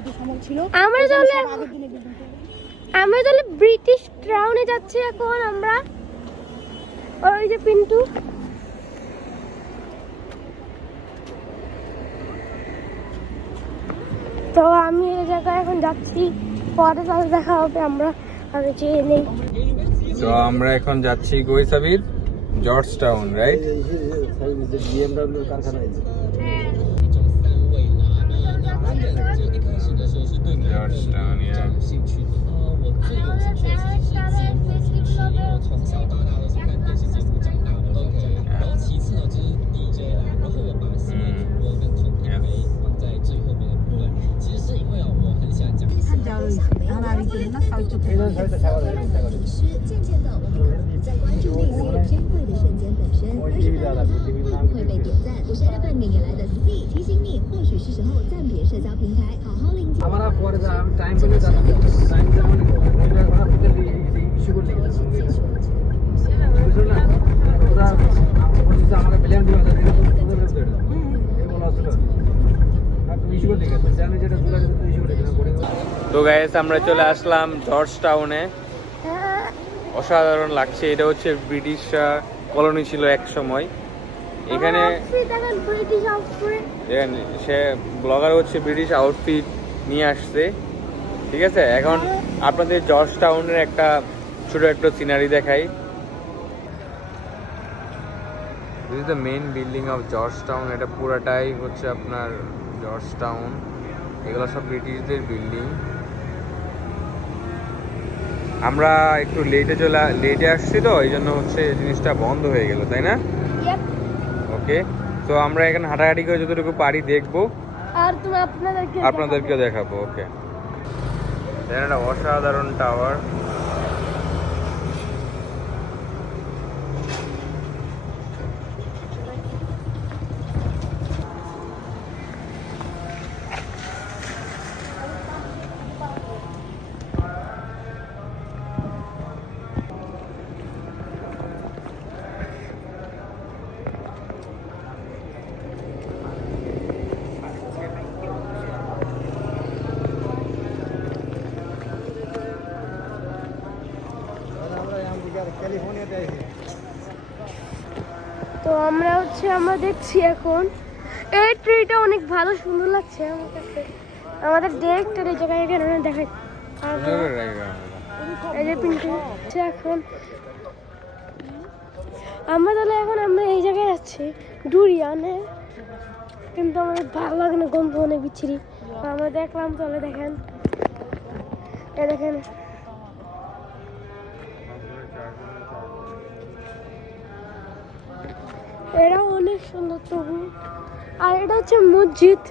British আমল ছিল। আমরা তাহলে ব্রিটিশ ক্রাউনে যাচ্ছি এখন আমরা। ওই যে পিন্টু, তো আমি এই জায়গায় এখন যাচ্ছি, পরে তাহলে দেখা হবে। আমরা আগে যেয়ে নেই। তো আমরা এখন যাচ্ছি কই Sabir? George town, right? BMW কারখানা আছে। জর্জ টাউন, ইয়া। हमारा फॉर टाइम पे जाना टाइम যেমন ওরা টোটালি ইস্যু করে লিখে বুঝছো না ওরা বলছে আমাকে প্ল্যান দিবা তাদের ওদের ওয়েবসাইট এই বলা ছিল আর তুমি ইস্যু করে লিখে তো জানি যেটা ভুল আছে তো ইস্যু করে লিখে পড়ে। তো গাইস আমরা চলে আসলাম জর্জ টাউনে। অসাধারণ লাগছে। এটা হচ্ছে ব্রিটিশ কলোনি ছিল এক সময়। এখানে দেখেন সে ব্লগার হচ্ছে ব্রিটিশ আউটফিট নিয়ে আসছে, ঠিক আছে। এখন আপনাদের জর্জ টাউনের একটা ছোট একটা সিনারি দেখাই। This is the main building of George town. এটা পুরাটাই হচ্ছে আপনার জর্জ টাউন। এগুলো সব ব্রিটিশদের বিল্ডিং। আমরা একটু লেটে আসছি তো এই জন্য হচ্ছে জিনিসটা বন্ধ হয়ে গেল, তাই না? ওকে, তো আমরা এখানে হাঁটাহাঁটি করে যতটুকু পারি দেখবো আর তুমি আপনাদেরকে দেখাবো। ওকে, একটা অসাধারণ টাওয়ার। তো আমরা দেখছি এখন এই ট্রিটা অনেক ভালো সুন্দর লাগছে আমার কাছে। আমাদের ডিরেক্টর এই জায়গায় এখানে দেখাই। এই যে পিন্টু এখন আমরা এই জায়গায় যাচ্ছি ডুরিয়ানে, কিন্তু আমাদের ভালো লাগে না, গন্ধ অনেক বিচ্ছিরি। আমরা দেখলাম, তাহলে দেখেন এই দেখেন এরা অনেক সুন্দর তবু। আর এটা হচ্ছে মসজিদ।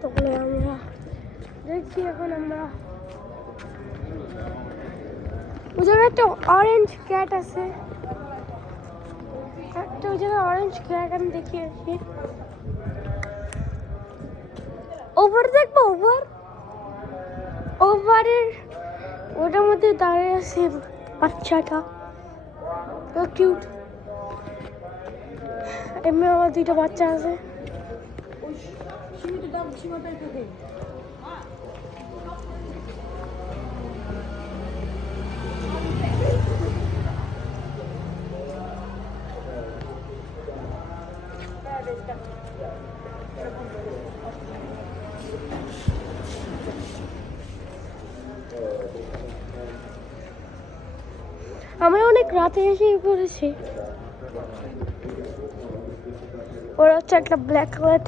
তাহলে আমরা দেখছি এখন আমরা ওই জায়গায় একটা অরেঞ্জ ক্যাট আছে, একটা ওই জায়গায় অরেঞ্জ ক্যাট আমি দেখি আসি। ওভার দেখবো, ওভারের ওটার মধ্যে দাঁড়িয়ে আছে বাচ্চাটা, কিউট। এমনি আমার দুইটা বাচ্চা আছে। আমি অনেক রাতে এসে পড়েছি। ওরা হচ্ছে একটা ব্ল্যাক ক্যাট,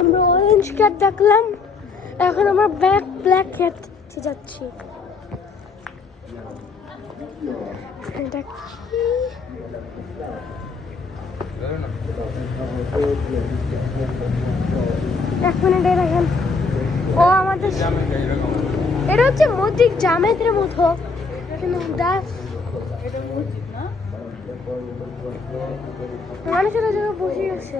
আমরা অরেঞ্জ ক্যাট দেখলাম, এখন আমরা ব্ল্যাক ক্যাট যাচ্ছি। এটা কি? এখন এটা দেখেন, ও আমাদের এটা হচ্ছে মসজিদ জামেতের মতো, কিন্তু মানুষেরা জায়গায় বসে আছে।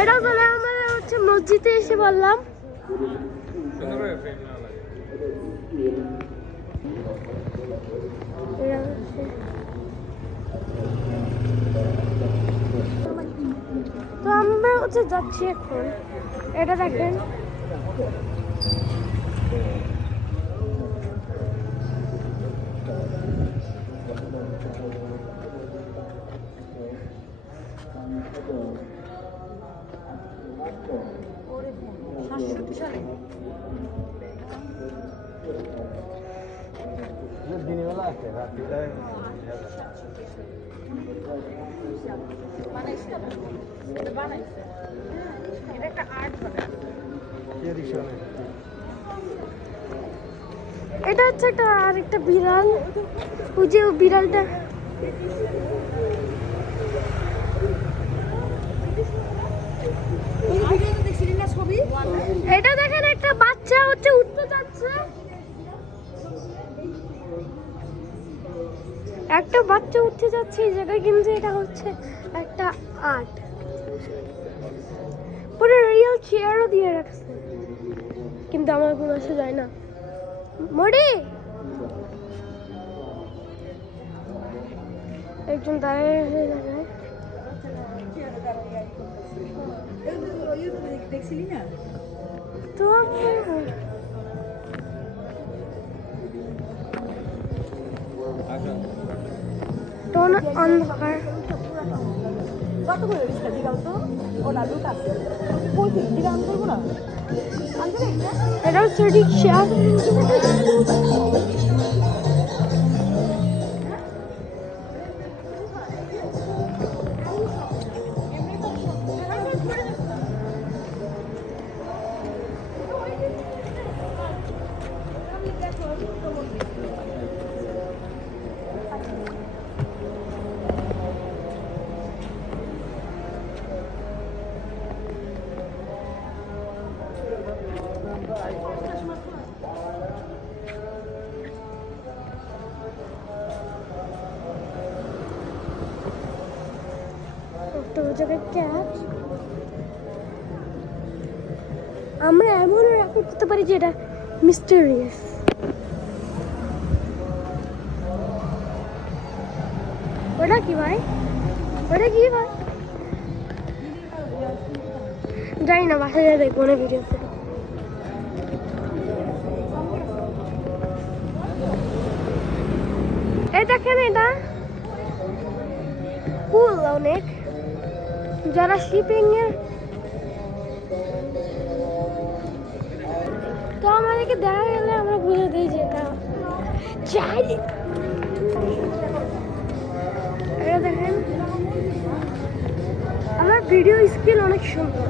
এটা বলে আমরা হচ্ছে মসজিদে এসে বললাম তো আমরা হচ্ছে যাচ্ছি এখন। এটা দেখেন দিনবেলা আছে রাত্রিবেলায় এটা হচ্ছে একটা আরেকটা বিড়াল। ওই যে বিড়ালটা এটা দেখেন একটা বাচ্চা হচ্ছে উঠতে যাচ্ছে। একটা বাচ্চা উঠতে যাচ্ছে এই জায়গায়, কিন্তু এটা হচ্ছে একটা আর্ট। পুরো রিয়েল চেয়ারও দিয়ে রাখছে, কিন্তু আমার কোনো আসে যায় না। মরি একজন দাঁড়িয়ে হয়ে জায়গায় তো অন্ধকার। কত করে রিস্কা দিলাম তো ও না লুক আছে কই দিলাম আনতে করব না আনতে না এটা হচ্ছে রিক্সা। একটা ওই জায়গায় ক্যাট। আমরা এমন রেকর্ড করতে পারি যে এটা মিস্টেরিয়াস। ওটা কি ভাই? ওটা কি ভাই? জানি না, বাসায় দেখবো না ভিডিওতে। এই দেখেন এটা কুল অনেক। যারা শিপিং এর তো আমাদেরকে দেখা গেলে আমরা বুঝে দিই যে এটা চাই। এটা দেখেন আমার ভিডিও স্কিল অনেক সুন্দর।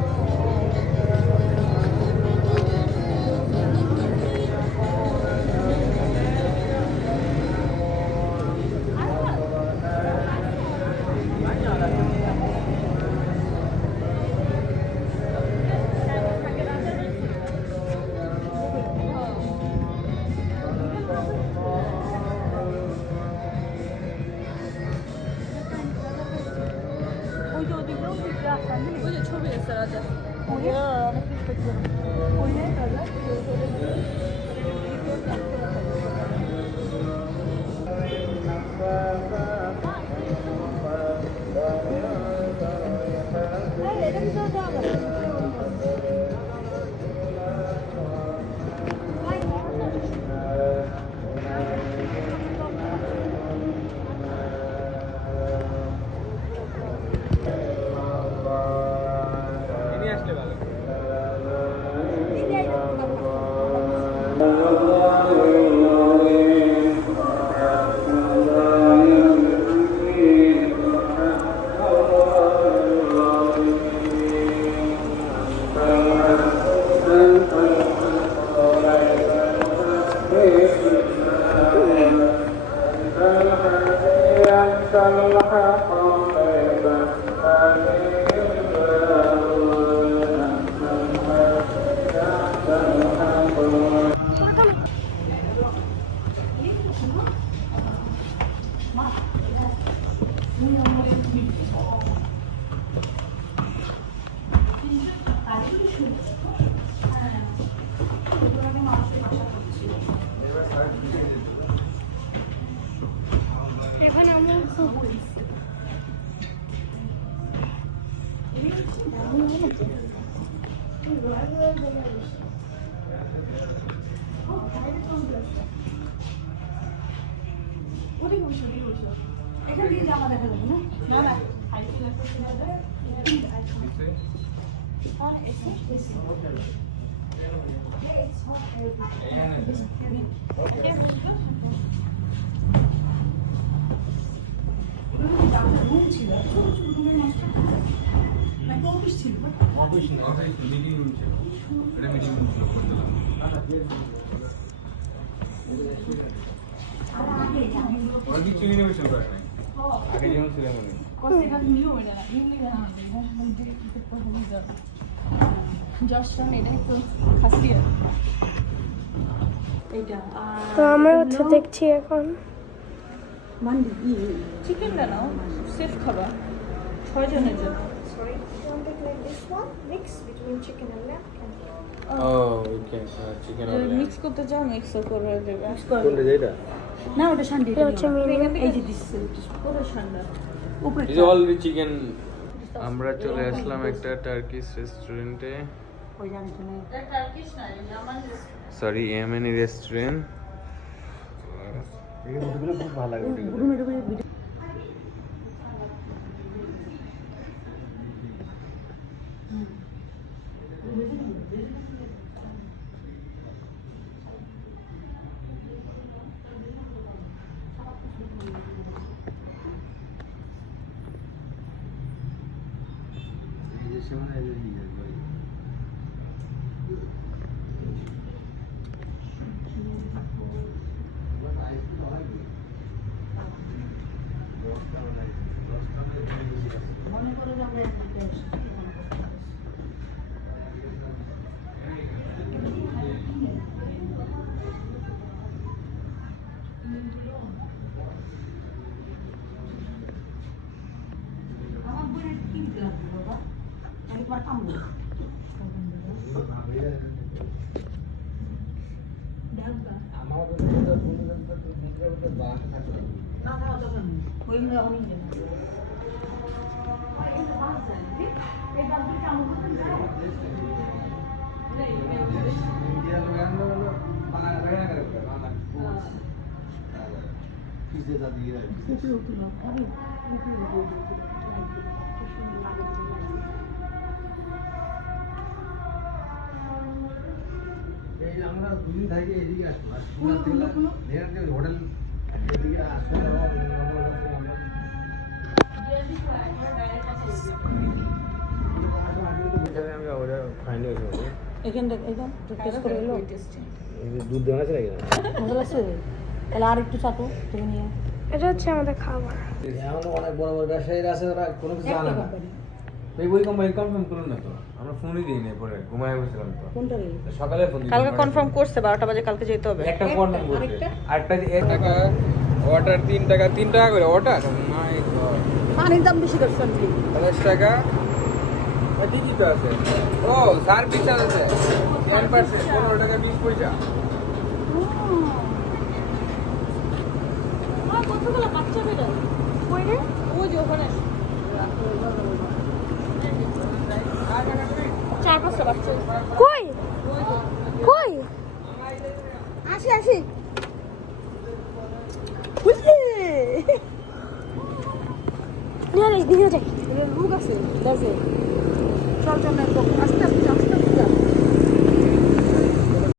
ছবি আছে রাজা ওদিকে বসো, ওদিকে বসো। এখান দিয়ে জামা দেখা যাবে না? না, না। রুম ছিল, ছোট ছোট রুমের মাঝখানে নাকি অফিস ছিল? আগে যেমন ছিল মনে তো আমরা হচ্ছে দেখছি এখন মান্ডি চিকেনটা নাও, সেফ খাবার 6 জনের জন্য। মিক্স করতে চাও, মিক্স করে দেবে। কোনটা যেটা না, ওটা শান্তি। এটা হচ্ছে menu। এই যে দিচ্ছে পুরো ঠান্ডা উপরে। এই যে অলরেডি চিকেন। আমরা চলে আসলাম একটা টার্কিশ রেস্টুরেন্টে, ওই জানি তুমি টার্কিশ না, জার্মান সরি ইয়েমেনি রেস্টুরেন্ট। এই রুটিগুলো খুব ভালো লাগে রুটিগুলো। রুমে ঢুকে ভিডিও এই যে সেমন এই যে নিয়ে যাবে মনে করে যে আমরা এখানে আসি। আমার বোনের কি লাগবে বাবা? আমি তোমার কামড় আমাদের তো বাস থাকে না খাওয়া যাবে না, ওইগুলো আমি নেব। এই বাবুর কামড় করতে যাও। इंडिया में रहने वाला पाना रहना करता है ना किससे शादी है উপরে উঠে নাও, খাবে? উপরে উঠে। কি সুন্দর লাগে। এই আমরা দুদিন থেকে এদিকে আসবো আর নেহার যে হোটেল এদিকে আসবো আমি ওটা ফাইনাল করব এখান থেকে একদম টেস্ট করে এলো। এই যে দুধ দেওয়া আছে নাকি মজা লাগছে? তাহলে আর একটু চাটো তুমি নিয়ে। এটা হচ্ছে আমাদের খাবার। এখন অনেক বড় বড় ব্যবসায়ীরা আছে ওরা কোনো কিছু জানে না এই বই কোম্পানি কনফার্ম করুন না তো আমরা ফোনই দিই না পরে ঘুমায় বসেছিলাম তো কোনটা রে? সকালে ফোন দিই কালকে কনফার্ম করছে 12টা বাজে কালকে যেতে হবে। একটা কনফার্ম করতে আরেকটা যে 1 টাকা ওয়াটার 3 টাকা করে ওয়াটার মাই গড। পানির দাম বেশি করছে আজকে। 50 টাকা ঠিকই তো আছে। ও সার্ভিস আছে 10% 15 টাকা 20 পয়সা। কতগুলো বাচ্চা বেরো কই রে? ওই যে ওখানে 4-5টা বাচ্চা। কই কই? আসি আসি। বুঝলি? নিয়ে যাই, নিয়ে যাই। লোক আছে, দেখে। চল চল না, আস্তে আস্তে